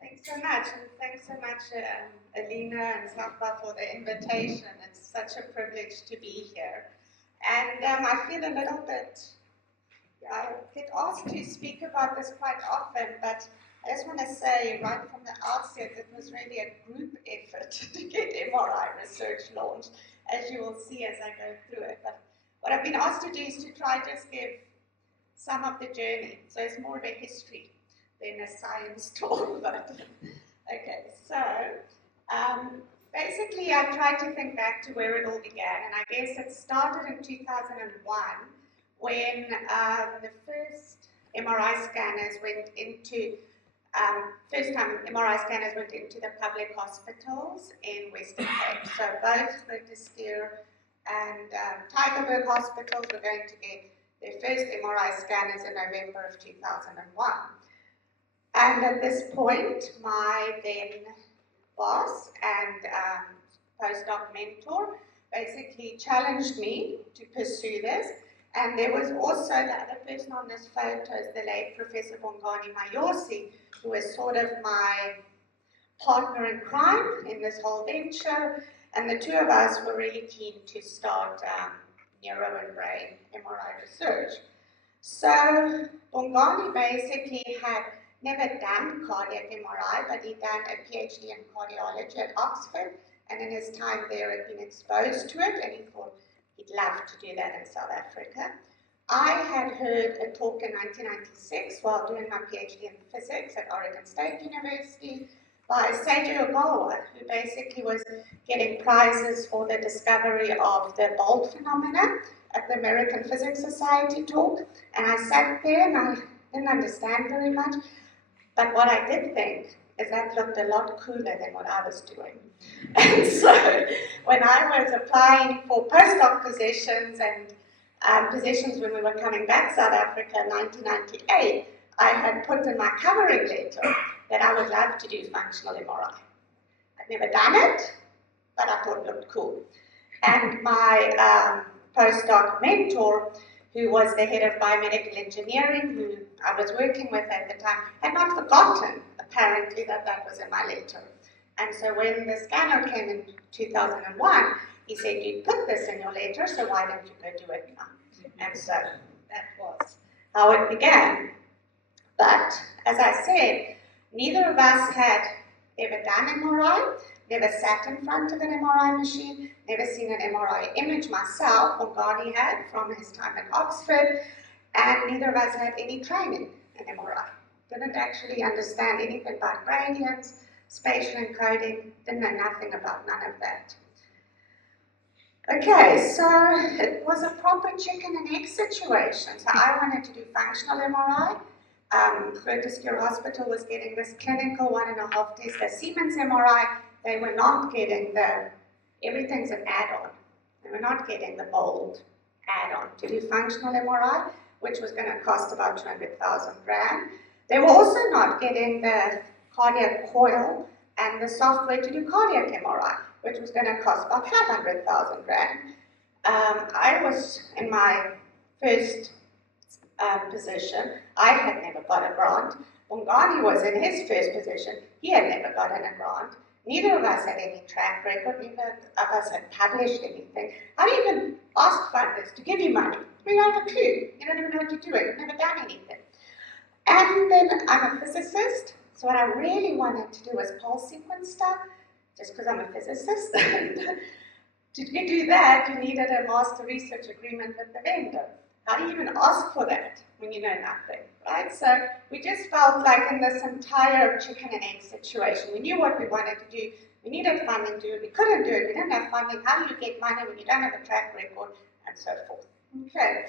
Thanks so much, and thanks so much, Alina and Safa, for the invitation. It's such a privilege to be here. And I feel a little bit, I get asked to speak about this quite often, but I just want to say right from the outset, it was really a group effort to get MRI research launched, as you will see as I go through it. But what I've been asked to do is to try just give some of the journey. So it's more of a history than a science talk. But okay, so basically I tried to think back to where it all began, and I guess it started in 2001 when the first MRI scanners went into first time MRI scanners went into the public hospitals in Western Cape. So both Grooterschuur and Tygerberg hospitals were going to get their first MRI scanners in November of 2001. And at this point, my then boss and postdoc mentor basically challenged me to pursue this. And there was also the other person on this photo is the late Professor Bongani Mayosi, who was sort of my partner in crime in this whole venture. And the two of us were really keen to start neuro and brain MRI research. So Bongani basically had never done cardiac MRI, but he'd done a PhD in cardiology at Oxford, and in his time there had been exposed to it, and he thought he'd love to do that in South Africa. I had heard a talk in 1996 while doing my PhD in physics at Oregon State University by Seiji Ogawa, who basically was getting prizes for the discovery of the Bolt phenomena at the American Physics Society talk. And I sat there and I didn't understand very much, but what I did think is that looked a lot cooler than what I was doing. And so when I was applying for postdoc positions and positions when we were coming back to South Africa in 1998, I had put in my covering letter that I would love to do functional MRI. I'd never done it, but I thought it looked cool. And my postdoc mentor, who was the head of biomedical engineering, who I was working with at the time, had not forgotten, apparently, that that was in my letter. And so when the scanner came in 2001, he said, you put this in your letter, so why don't you go do it now? And so that was how it began. But as I said, neither of us had ever done MRI, never sat in front of an MRI machine, never seen an MRI image myself. Bongani had from his time at Oxford, and neither of us had any training in MRI. Didn't actually understand anything about gradients, spatial encoding, didn't know nothing about none of that. Okay, so it was a proper chicken and egg situation. So I wanted to do functional MRI. Grooterschuur Hospital was getting this clinical 1.5 Tesla Siemens MRI. They were not getting everything's an add-on. They were not getting the Bold add-on to do functional MRI, which was going to cost about 200,000 rand. They were also not getting the cardiac coil and the software to do cardiac MRI, which was going to cost about 500,000 rand. I was in my first position. I had never got a grant. Bongani was in his first position. He had never gotten a grant. Neither of us had any track record. Neither of us had published anything. How do you even ask funders to give you money? We don't have a clue. You don't even know what you're doing. You've never done anything. And then I'm a physicist. So what I really wanted to do was pulse sequence stuff, just because I'm a physicist. To do that, you needed a master research agreement with the vendor. How do you even ask for that when you know nothing, right? So we just felt like in this entire chicken and egg situation, we knew what we wanted to do. We needed funding to do it. We couldn't do it. We didn't have funding. How do you get money when you don't have a track record, and so forth? Okay.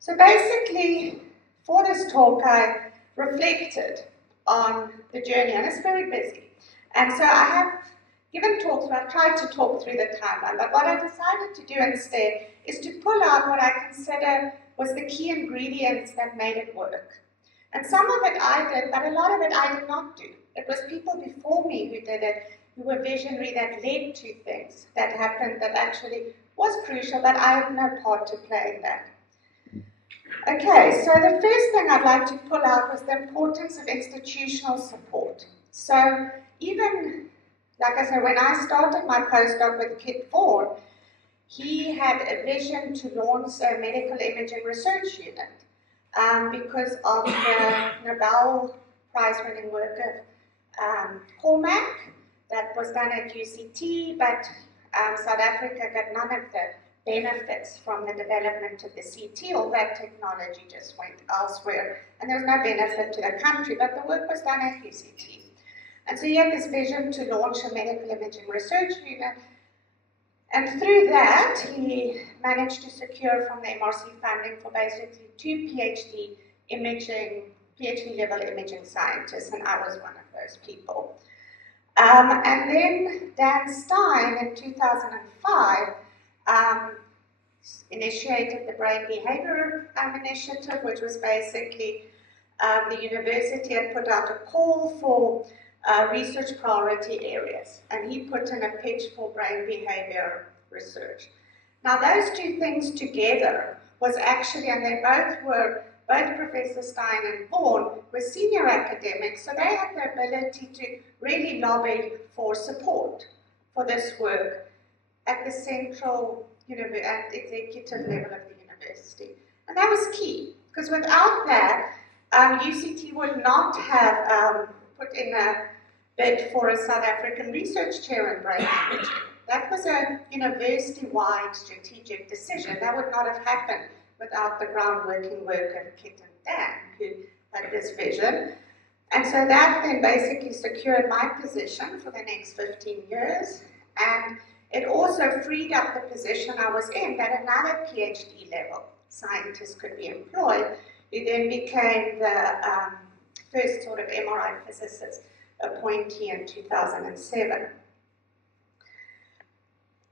So basically, for this talk, I reflected on the journey, and it's very busy. And so I have given talks where I've tried to talk through the timeline, but what I decided to do instead is to pull out what I consider was the key ingredients that made it work. And some of it I did, but a lot of it I did not do. It was people before me who did it, who were visionary, that led to things that happened that actually was crucial, but I had no part to play in that. Okay, so the first thing I'd like to pull out was the importance of institutional support. So even, like I said, when I started my postdoc with Kit Vaughan, he had a vision to launch a medical imaging research unit because of the Nobel Prize-winning work of Cormack that was done at UCT, but South Africa got none of the benefits from the development of the CT. All that technology just went elsewhere, and there was no benefit to the country, but the work was done at UCT. And so he had this vision to launch a medical imaging research unit, and through that, he managed to secure from the MRC funding for basically 2 PhD level imaging scientists, and I was one of those people. And then Dan Stein in 2005 initiated the Brain Behavior Initiative, which was basically the university had put out a call for research priority areas, and he put in a pitch for brain behavior research. Now those two things together was actually, and they both Professor Stein and Vaughan were senior academics, so they had the ability to really lobby for support for this work at the central at executive level of the university. And that was key, because without that, UCT would not have put in a bid for a South African research chair in brain imaging. That was a university-wide strategic decision. That would not have happened without the groundworking work of Kit and Dan, who had this vision. And so that then basically secured my position for the next 15 years. And it also freed up the position I was in, that another PhD level scientist could be employed, who then became the first sort of MRI physicist appointee in 2007.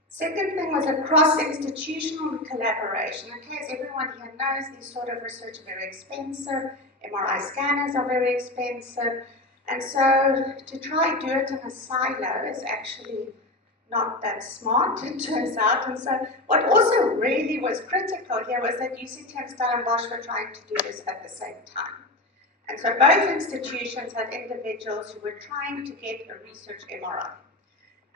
Second thing was a cross-institutional collaboration. Okay, as everyone here knows, these sort of research are very expensive. MRI scanners are very expensive. And so to try and do it in a silo is actually not that smart, it turns out. And so what also really was critical here was that UCT and Stellenbosch were trying to do this at the same time. And so both institutions had individuals who were trying to get a research MRI.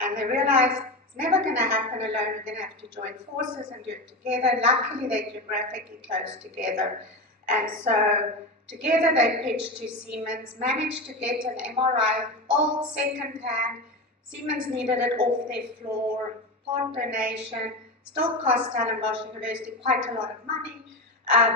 And they realized it's never going to happen alone, we're going to have to join forces and do it together. Luckily, they're geographically close together. And so together they pitched to Siemens, managed to get an MRI, all second-hand. Siemens needed it off their floor, part donation, still cost Stellenbosch University quite a lot of money,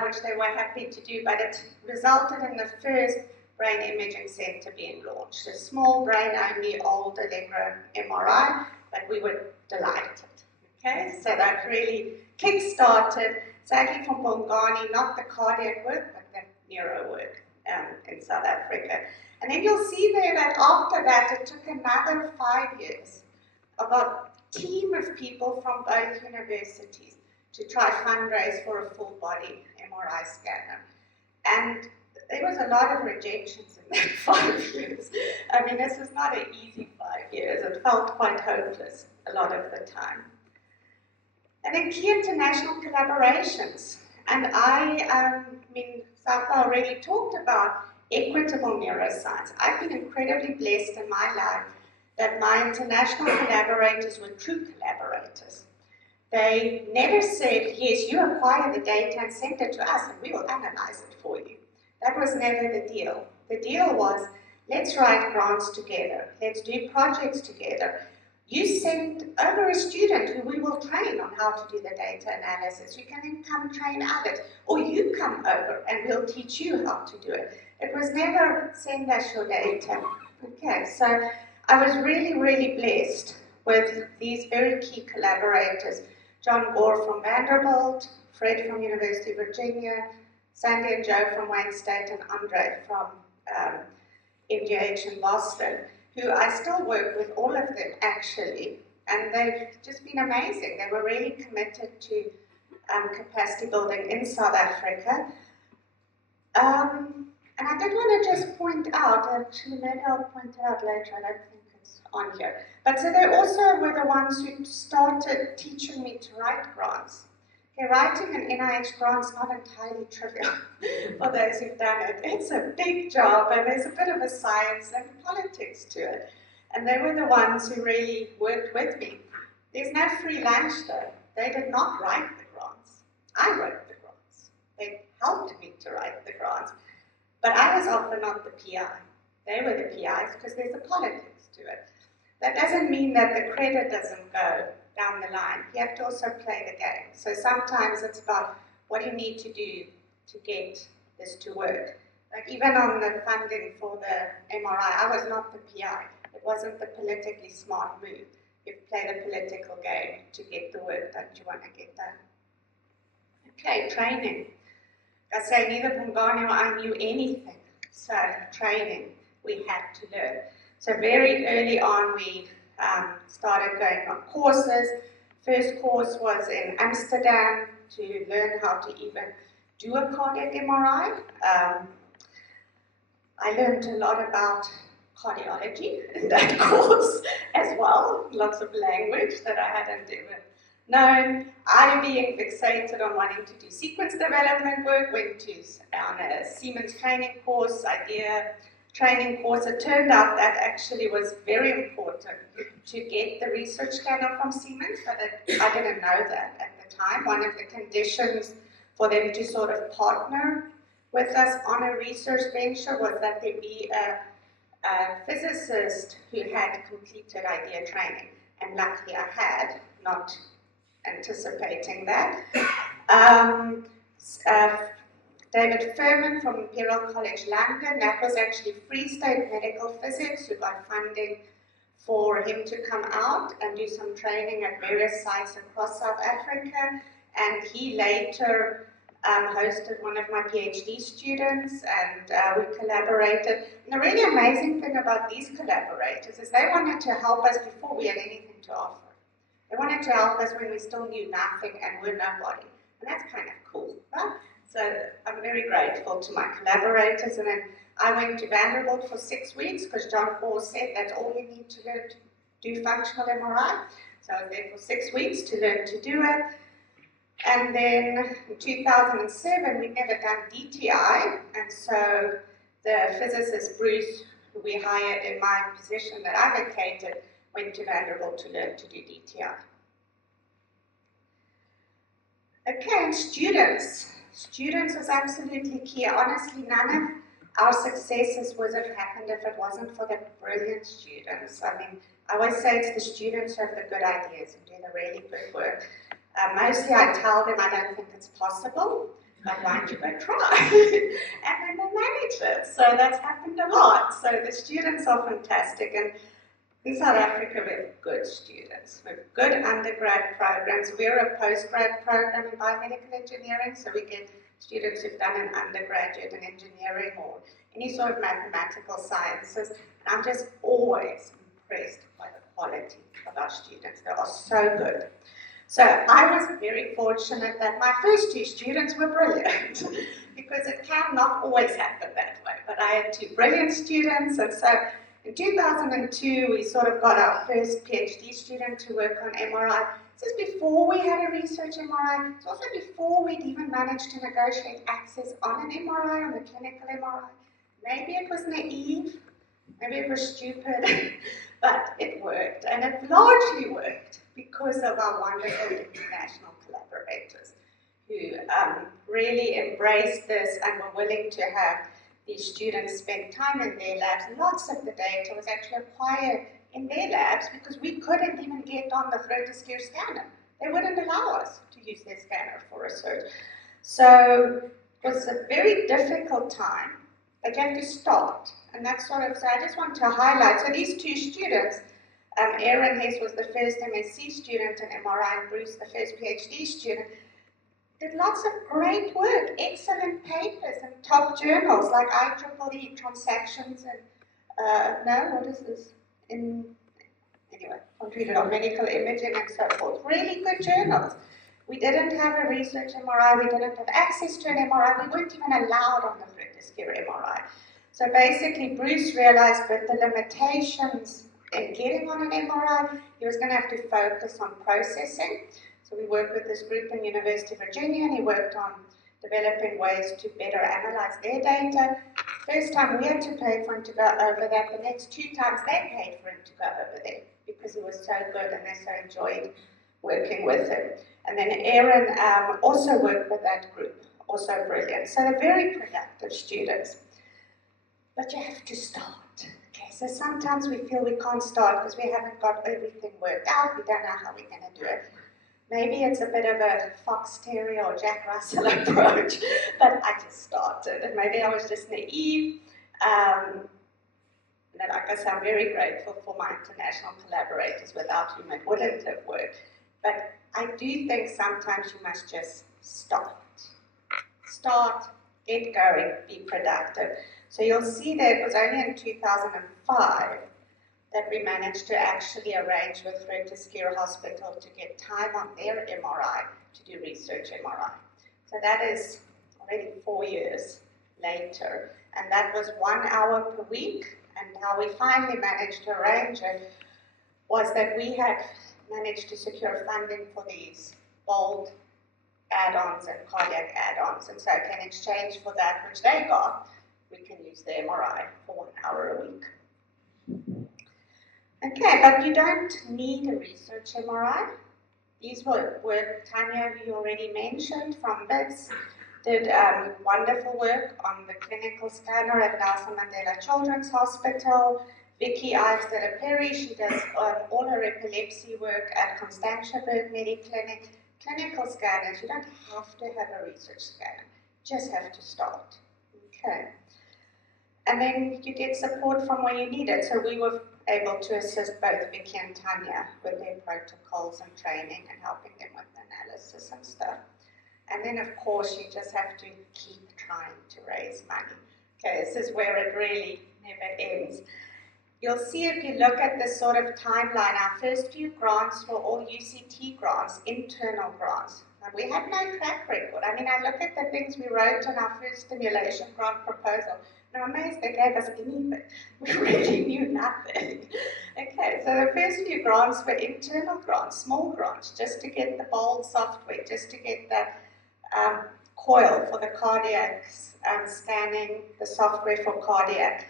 which they were happy to do, but it resulted in the first brain imaging center being launched. A small brain-only old Allegro MRI, but we were delighted. Okay, so that really kick-started, sadly from Bongani, not the cardiac work, but the neuro work in South Africa. And then you'll see there that after that, it took another 5 years of a team of people from both universities to try fundraise for a full-body MRI scanner. And there was a lot of rejections in that 5 years. I mean, this was not an easy 5 years. It felt quite hopeless a lot of the time. And then key international collaborations. And I mean, Safa already talked about equitable neuroscience. I've been incredibly blessed in my life that my international collaborators were true collaborators. They never said, yes, you acquire the data and send it to us and we will analyze it for you. That was never the deal. The deal was, let's write grants together. Let's do projects together. You send over a student who we will train on how to do the data analysis. You can then come train others. Or you come over and we'll teach you how to do it. It was never send us your data. Okay, so I was really, really blessed with these very key collaborators. John Gore from Vanderbilt, Fred from University of Virginia, Sandy and Joe from Wayne State, and Andre from MGH in Boston, who I still work with, all of them actually, and they've just been amazing. They were really committed to capacity building in South Africa. And I did want to just point out, actually maybe I'll point it out later, I don't think it's on here. But so they also were the ones who started teaching me to write grants. Okay, writing an NIH grant is not entirely trivial for those who've done it. It's a big job, and there's a bit of a science and politics to it. And they were the ones who really worked with me. There's no free lunch, though. They did not write the grants. I wrote the grants. They helped me to write the grants. But I was often not the PI. They were the PIs because there's a politics to it. That doesn't mean that the credit doesn't go down the line. You have to also play the game. So sometimes it's about what do you need to do to get this to work. Like even on the funding for the MRI, I was not the PI. It wasn't the politically smart move. You play the political game to get the work that you want to get done. Okay, training. Like I say, neither Bongani or I knew anything. So training, we had to learn. So very early on, we started going on courses. First course was in Amsterdam to learn how to even do a cardiac MRI. I learned a lot about cardiology in that course as well, lots of language that I hadn't even known. I, being fixated on wanting to do sequence development work, went to on a Siemens training course, idea training course. It turned out that actually was very important to get the research scanner from Siemens, but I didn't know that at the time. One of the conditions for them to sort of partner with us on a research venture was that there be a physicist who had completed idea training, and luckily I had, not anticipating that. David Furman from Imperial College London, that was actually Free State Medical Physics, who got funding for him to come out and do some training at various sites across South Africa, and he later hosted one of my PhD students, and we collaborated. And the really amazing thing about these collaborators is they wanted to help us before we had anything to offer. They wanted to help us when we still knew nothing and were nobody. And that's kind of cool, right? So I'm very grateful to my collaborators. And then I went to Vanderbilt for 6 weeks because John Paul said that's all you need to learn to do functional MRI. So I was there for 6 weeks to learn to do it. And then in 2007, we'd never done DTI, and so the physicist Bruce, who we hired in my position that I vacated, went to Vanderbilt to learn to do DTI. Okay, and students. Students was absolutely key. Honestly, none of our successes would have happened if it wasn't for the brilliant students. I mean, I always say it's the students who have the good ideas and do the really good work. Mostly I tell them I don't think it's possible, but why don't you go try? And then they manage it. So that's happened a lot. So the students are fantastic. And in South Africa, we have good students. We have good undergrad programs. We're a postgrad program in biomedical engineering, so we get students who've done an undergraduate in engineering or any sort of mathematical sciences. And I'm just always impressed by the quality of our students. They are so good. So I was very fortunate that my first 2 students were brilliant because it cannot always happen that way. But I had 2 brilliant students, and so in 2002 we sort of got our first PhD student to work on MRI. This is before we had a research MRI. It's also before we'd even managed to negotiate access on an MRI, on the clinical MRI. Maybe it was naive, maybe it was stupid, but it worked, and it largely worked because of our wonderful international collaborators who really embraced this and were willing to have these students spend time in their labs. Lots of the data was actually acquired in their labs because we couldn't even get on the Throat-to-Scare scanner. They wouldn't allow us to use their scanner for research. So it was a very difficult time, but you have to start. And that's sort of, so I just want to highlight, so these 2 students, Aaron Hess was the first MSc student in MRI, and Bruce the first PhD student, did lots of great work, excellent papers in top journals like IEEE, Transactions, and what is this? Anyway, can't read it on medical imaging and so forth. Really good journals. We didn't have a research MRI, we didn't have access to an MRI, we weren't even allowed on the Throat-to-Scare MRI. So basically, Bruce realized with the limitations in getting on an MRI, he was going to have to focus on processing. So So we worked with this group in University of Virginia, and he worked on developing ways to better analyze their data. First time we had to pay for him to go over that. The next 2 times they paid for him to go over there because he was so good and they so enjoyed working with him. And then Aaron also worked with that group, also brilliant. So they're very productive students. But you have to start. Okay, so sometimes we feel we can't start because we haven't got everything worked out. We don't know how we're going to do it. Maybe it's a bit of a Fox Terrier or Jack Russell approach, but I just started. And maybe I was just naive. And like I said, I'm very grateful for my international collaborators without whom it wouldn't have worked. But I do think sometimes you must just start. Start, get going, be productive. So you'll see that it was only in 2005 that we managed to actually arrange with Ernesta Hospital to get time on their MRI to do research MRI. So that is already 4 years later. And that was 1 hour per week. And how we finally managed to arrange it was that we had managed to secure funding for these bold add-ons and cardiac add-ons. And so in exchange for that, which they got, we can use the MRI for 1 hour a week. Okay, but you don't need a research MRI. These were Tanya, who you already mentioned, from BITS, did wonderful work on the clinical scanner at Nelson Mandela Children's Hospital. Vicky Ives de la Perry, she does all her epilepsy work at Constantiaberg Mediclinic. Clinical scanners, you don't have to have a research scanner, you just have to start. Okay. And then you get support from where you need it. So we were able to assist both Vicky and Tanya with their protocols and training and helping them with analysis and stuff. And then, of course, you just have to keep trying to raise money. Okay, this is where it really never ends. You'll see if you look at this sort of timeline, our first few grants were all UCT grants, internal grants. And we had no track record. I mean, I look at the things we wrote in our first stimulation grant proposal, and I'm amazed they gave us anything. We really knew nothing. Okay, so the first few grants were internal grants, small grants, just to get the bold software, just to get the coil for the cardiac scanning, the software for cardiac.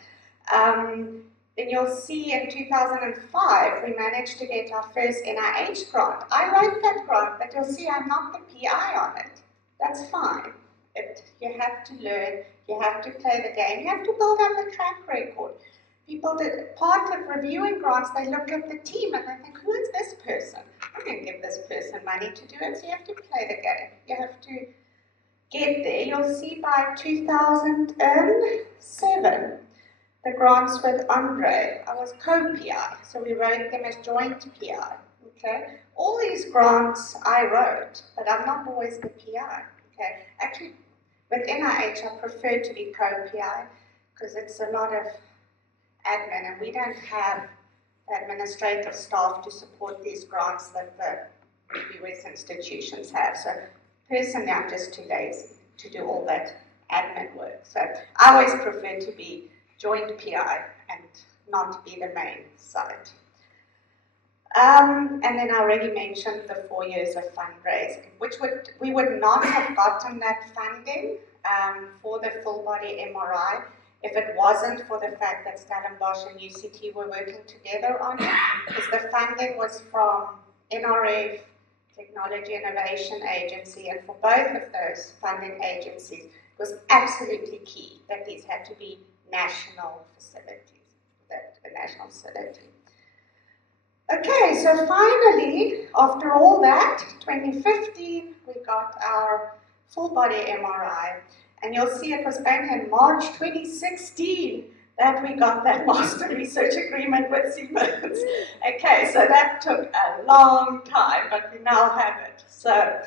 Then you'll see in 2005, we managed to get our first NIH grant. I wrote that grant, but you'll see I'm not the PI on it. That's fine. You have to learn, you have to play the game, you have to build up a track record. People that part of reviewing grants, they look at the team and they think, who is this person? I'm going to give this person money to do it, so you have to play the game. You have to get there. You'll see by 2007, the grants with Andre, I was co-PI, so we wrote them as joint PI, okay? All these grants I wrote, but I'm not always the PI, okay? Actually, with NIH, I prefer to be co-PI because it's a lot of admin, and we don't have the administrative staff to support these grants that the US institutions have. So personally, I'm just too lazy to do all that admin work. So I always prefer to be joint PI and not be the main site. And then I already mentioned the 4 years of fundraising, which we would not have gotten that funding for the full body MRI if it wasn't for the fact that Stellenbosch and UCT were working together on it, because the funding was from NRF, Technology Innovation Agency, and for both of those funding agencies, it was absolutely key that these had to be national facilities, a national facility. Okay, so finally, after all that, 2015, we got our full body MRI, and you'll see it was only in March 2016 that we got that master research agreement with Siemens. Okay, so that took a long time, but we now have it. So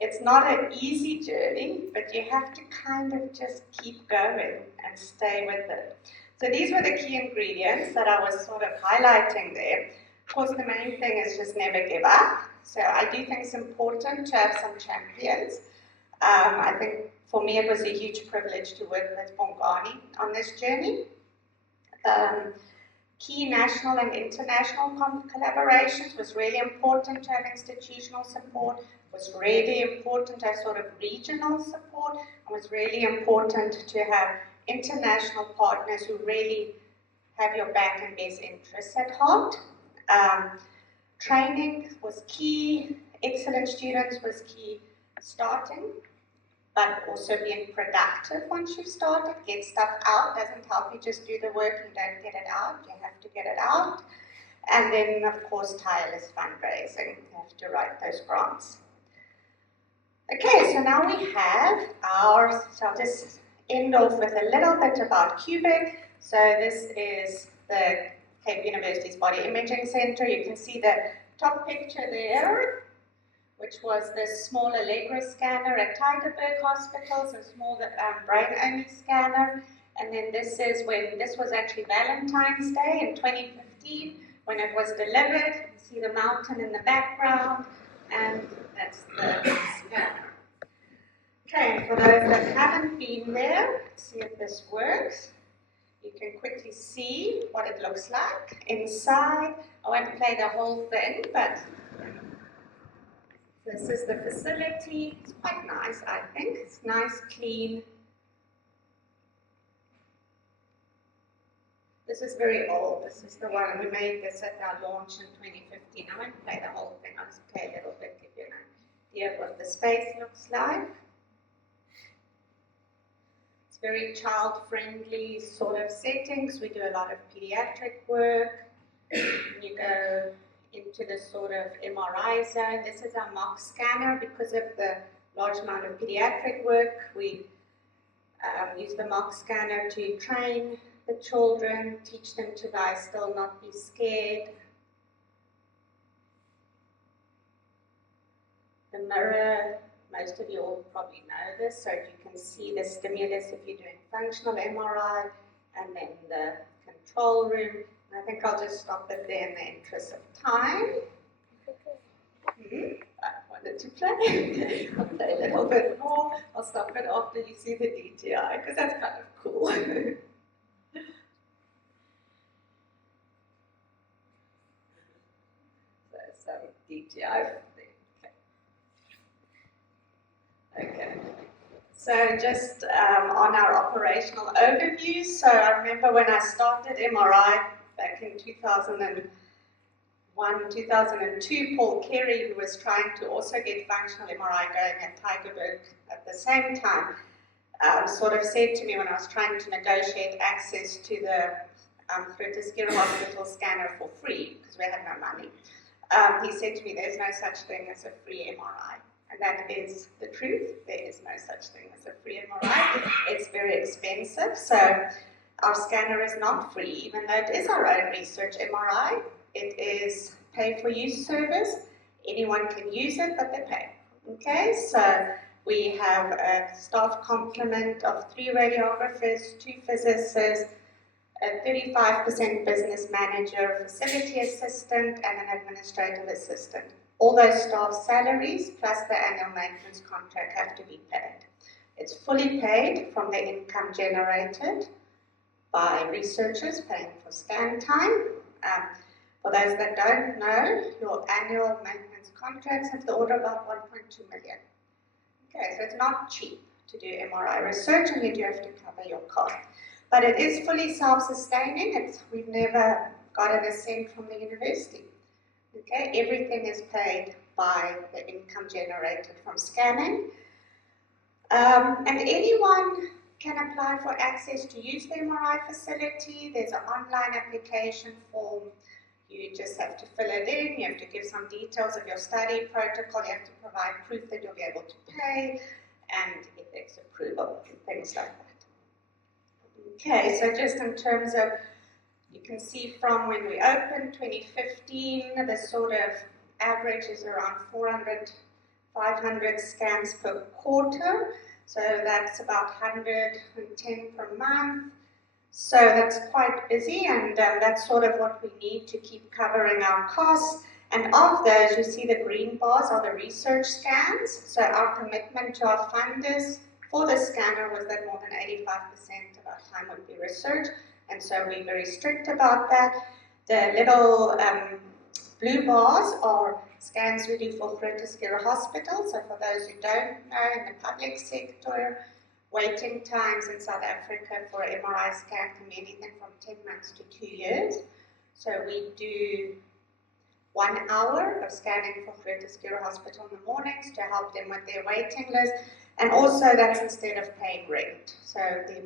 it's not an easy journey, but you have to kind of just keep going and stay with it. So these were the key ingredients that I was sort of highlighting there. Of course, the main thing is just never give up. So I do think it's important to have some champions. I think for me it was a huge privilege to work with Bongani on this journey. Key national and international collaborations was really important to have institutional support, was really important to have sort of regional support, and was really important to have international partners who really have your back and best interests at heart. Training was key, excellent students was key, starting, but also being productive once you've started. Get stuff out, doesn't help you just do the work and don't get it out, you have to get it out. And then, of course, tireless fundraising, you have to write those grants. Okay, so now we have our, so I'll just end off with a little bit about Cubic. So this is the Cape University's Body Imaging Center. You can see the top picture there, which was the small Allegra scanner at Tygerberg Hospital, so small brain-only scanner. And then this is when, this was actually Valentine's Day in 2015, when it was delivered. You see the mountain in the background, and that's the scanner. Okay, and for those that haven't been there, let's see if this works. You can quickly see what it looks like inside. I won't play the whole thing, but this is the facility. It's quite nice, I think. It's nice, clean. This is very old. This is the one we made this at our launch in 2015. I won't play the whole thing. I'll just play a little bit, give you an idea of what the space looks like. It's very child-friendly sort of settings. We do a lot of pediatric work. You go into the sort of MRI zone. This is our mock scanner. Because of the large amount of pediatric work, we use the mock scanner to train the children, teach them to lie still, not be scared. The mirror, most of you all probably know this, so you can see the stimulus if you're doing functional MRI, and then the control room. I think I'll just stop it there in the interest of time. I wanted to play. I'll play a little bit more. I'll stop it after you see the DTI, because that's kind of cool. So some DTI. Okay. So just on our operational overview. So I remember when I started MRI back in 2001, 2002, Paul Carey, who was trying to also get functional MRI going at Tygerberg at the same time, sort of said to me when I was trying to negotiate access to the Groote Hospital scanner for free, because we had no money, he said to me, there's no such thing as a free MRI. And that is the truth. There is no such thing as a free MRI. It's very expensive. So our scanner is not free, even though it is our own research MRI. It is pay-for-use service. Anyone can use it, but they pay. Okay, so we have a staff complement of 3 radiographers, 2 physicists, a 35% business manager, facility assistant, and an administrative assistant. All those staff salaries plus the annual maintenance contract have to be paid. It's fully paid from the income generated by researchers paying for scan time. For those that don't know, your annual maintenance contracts have the order of about 1.2 million. Okay, so it's not cheap to do MRI research, and you do have to cover your costs. But it is fully self-sustaining. We've never gotten a cent from the university. Okay, everything is paid by the income generated from scanning. And anyone can apply for access to use the MRI facility. There's an online application form. You just have to fill it in. You have to give some details of your study protocol. You have to provide proof that you'll be able to pay, and ethics approval, and things like that. Okay, so just in terms of, you can see from when we opened, 2015, the sort of average is around 400, 500 scans per quarter. So that's about 110 per month. So that's quite busy, and that's sort of what we need to keep covering our costs. And of those, you see the green bars are the research scans. So our commitment to our funders for the scanner was that more than 85% of our time would be research. and so we're very strict about that. The little blue bars are scans we do for Ernesta Hospital. So for those who don't know, in the public sector, waiting times in South Africa for an MRI scan can be anything from 10 months to 2 years. So we do 1 hour of scanning for Ernesta Hospital in the mornings to help them with their waiting list, and also that's instead of paying rent. So the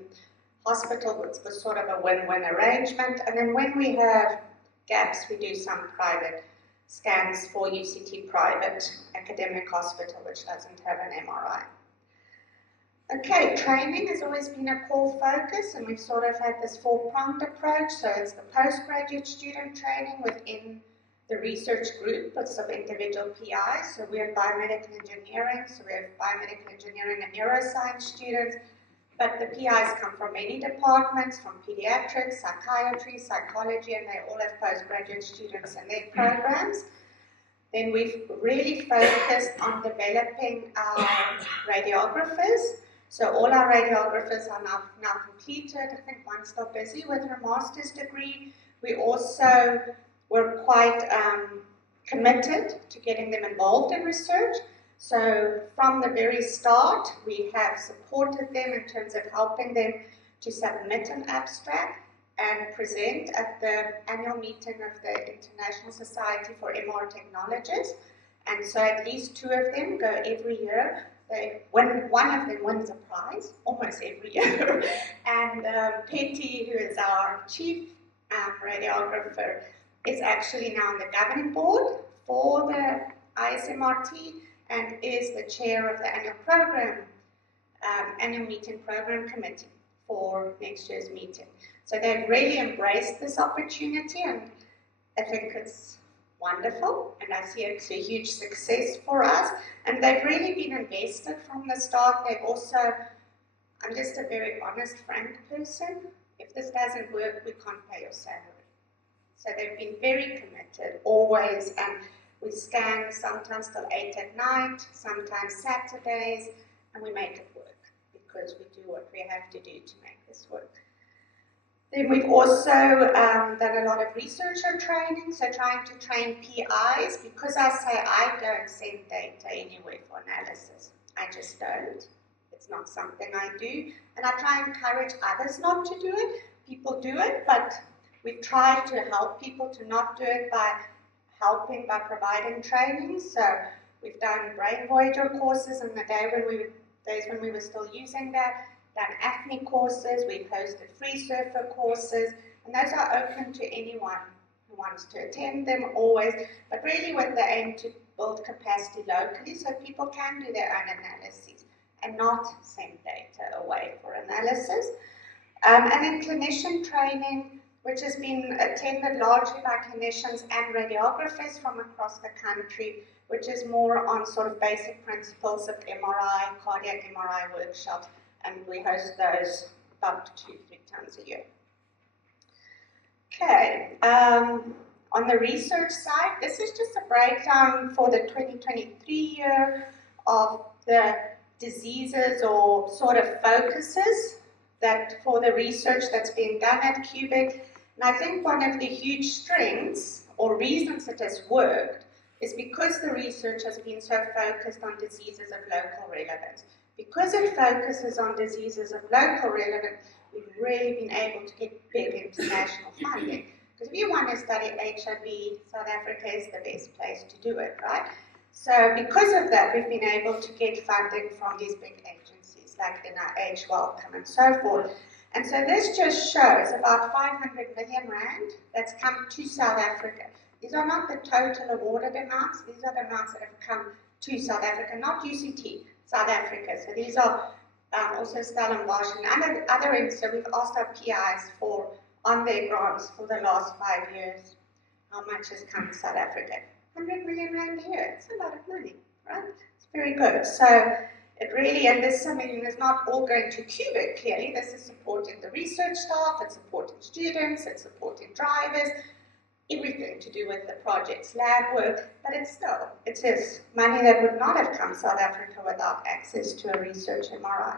hospital was sort of a win-win arrangement, and then when we have gaps, we do some private scans for UCT private academic hospital, which doesn't have an MRI. Okay, training has always been a core focus, and we've sort of had this four-pronged approach. So it's the postgraduate student training within the research group of some individual PIs. So we have biomedical engineering, so we have biomedical engineering and neuroscience students, but the PIs come from many departments, from pediatrics, psychiatry, psychology, and they all have postgraduate students in their programs. Then we've really focused on developing our radiographers. So all our radiographers are now completed. I think one's still busy with her master's degree. We also were quite committed to getting them involved in research. So from the very start, we have supported them in terms of helping them to submit an abstract and present at the annual meeting of the International Society for MR Technologists. And so at least 2 of them go every year. One of them wins a prize almost every year. And Petty, who is our chief radiographer, is actually now on the governing board for the ISMRT and is the chair of the annual meeting program committee for next year's meeting. So they've really embraced this opportunity, and I think it's wonderful, and I see it's a huge success for us. And they've really been invested from the start. They've also, I'm just a very honest, frank person. If this doesn't work, we can't pay your salary. So they've been very committed, always, and we scan sometimes till 8 at night, sometimes Saturdays, and we make it work because we do what we have to do to make this work. Then we've also done a lot of researcher training, so trying to train PIs, because I say I don't send data anywhere for analysis. I just don't. It's not something I do, and I try and encourage others not to do it. People do it, but we've tried to help people to not do it by helping, by providing training. So we've done Brain Voyager courses in the days when we were still using that, done AFNI courses, we've hosted free surfer courses, and those are open to anyone who wants to attend them always, but really with the aim to build capacity locally so people can do their own analyses and not send data away for analysis. And then clinician training, which has been attended largely by clinicians and radiographers from across the country, which is more on sort of basic principles of MRI, cardiac MRI workshops, and we host those about 2-3 times a year. Okay, on the research side, this is just a breakdown for the 2023 year of the diseases or sort of focuses that for the research that's being done at Cubic. And I think one of the huge strengths or reasons it has worked is because the research has been so focused on diseases of local relevance. Because it focuses on diseases of local relevance, we've really been able to get big international funding. Because if you want to study HIV, South Africa is the best place to do it, right? So because of that, we've been able to get funding from these big agencies like NIH, Wellcome, and so forth. And so this just shows about 500 million rand that's come to South Africa. These are not the total awarded amounts, these are the amounts that have come to South Africa, not UCT, South Africa. So these are also Stellenbosch and other ends. So we've asked our PIs for, on their grants for the last 5 years, how much has come to South Africa. 100 million rand a year, it's a lot of money, right? It's very good. So it really, and this something is not all going to Cubic, clearly. This is supporting the research staff, it's supporting students, it's supporting drivers, everything to do with the project's lab work, but it is money that would not have come to South Africa without access to a research MRI.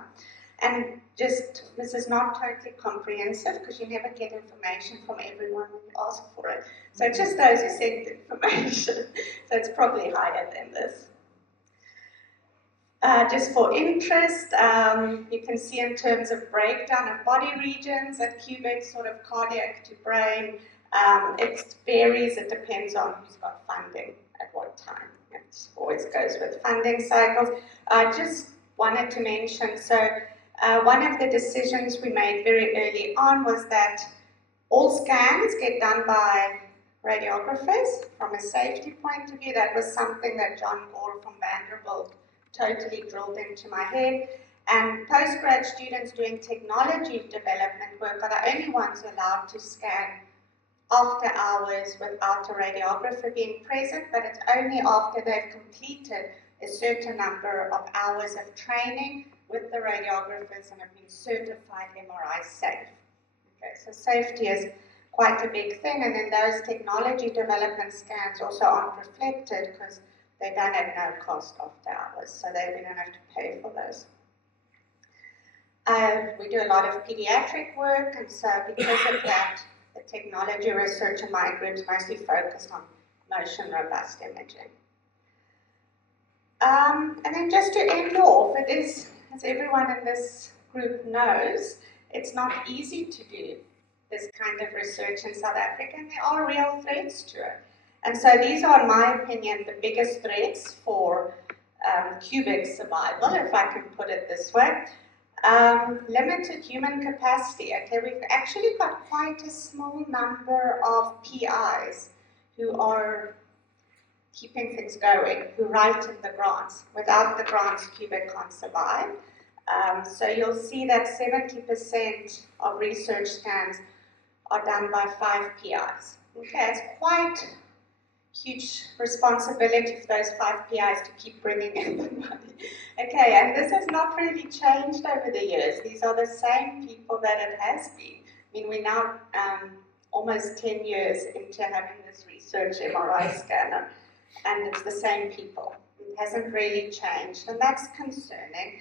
And just, this is not totally comprehensive because you never get information from everyone when you ask for it. So it's just those who send the information. So it's probably higher than this. Just for interest, you can see in terms of breakdown of body regions at cubic, sort of cardiac to brain. It varies, it depends on who's got funding at what time. It always goes with funding cycles. I just wanted to mention, so one of the decisions we made very early on was that all scans get done by radiographers from a safety point of view. That was something that John Gore from Vanderbilt totally drilled into my head. And postgrad students doing technology development work are the only ones allowed to scan after hours without a radiographer being present, but it's only after they've completed a certain number of hours of training with the radiographers and have been certified MRI safe. Okay, so safety is quite a big thing, and then those technology development scans also aren't reflected because they're done at no cost after hours, so we don't have to pay for those. We do a lot of pediatric work, and so because of that, the technology research in my group is mostly focused on motion robust imaging. And then just to end off, it is, as everyone in this group knows, it's not easy to do this kind of research in South Africa, and there are real threats to it. And so these are, in my opinion, the biggest threats for cubic survival, if I can put it this way. Limited human capacity. Okay, we've actually got quite a small number of PIs who are keeping things going, who write in the grants. Without the grants, cubic can't survive. So you'll see that 70% of research scans are done by 5 PIs. Okay, it's quite huge responsibility for those 5 PIs to keep bringing in the money. Okay, and this has not really changed over the years. These are the same people that it has been. I mean, we're now almost 10 years into having this research MRI scanner, and it's the same people. It hasn't really changed, and that's concerning.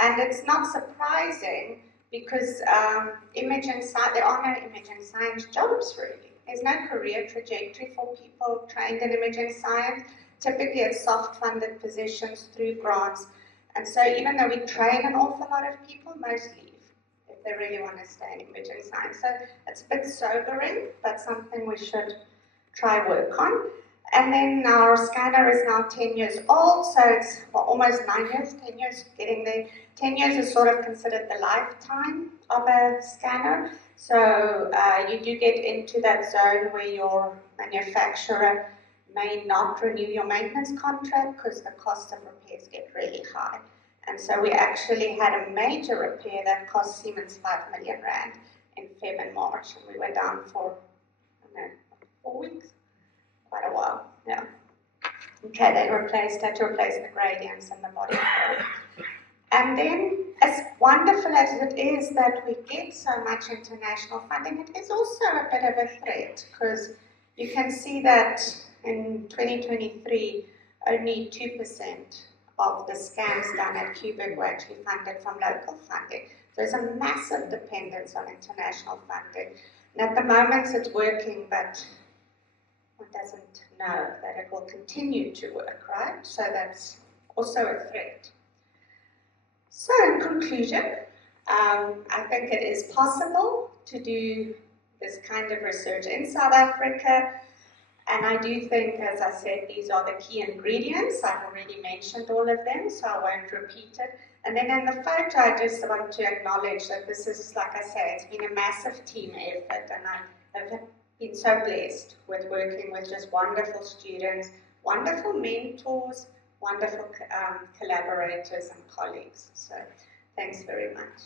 And it's not surprising because there are no imaging science jobs really. There's no career trajectory for people trained in imaging science. Typically it's soft-funded positions through grants. And so even though we train an awful lot of people, most leave if they really want to stay in imaging science. So it's a bit sobering, but something we should try work on. And then our scanner is now 10 years old, so it's almost 9 years, 10 years, getting there. 10 years is sort of considered the lifetime of a scanner. So you do get into that zone where your manufacturer may not renew your maintenance contract because the cost of repairs get really high. And so we actually had a major repair that cost Siemens 5 million rand in Feb and March, and we were down for, I don't know, 4 weeks. Quite a while, yeah. Okay, had to replace the gradients and the body flow. And then, as wonderful as it is that we get so much international funding, it is also a bit of a threat, because you can see that in 2023, only 2% of the scans done at Cubic were actually funded from local funding. So there's a massive dependence on international funding. And at the moment it's working, but one doesn't know that it will continue to work, right? So that's also a threat. So in conclusion, I think it is possible to do this kind of research in South Africa. And I do think, as I said, these are the key ingredients. I've already mentioned all of them, so I won't repeat it. And then in the photo, I just want to acknowledge that this is, like I say, it's been a massive team effort, and I've been so blessed with working with just wonderful students, wonderful mentors, wonderful collaborators and colleagues. So thanks very much.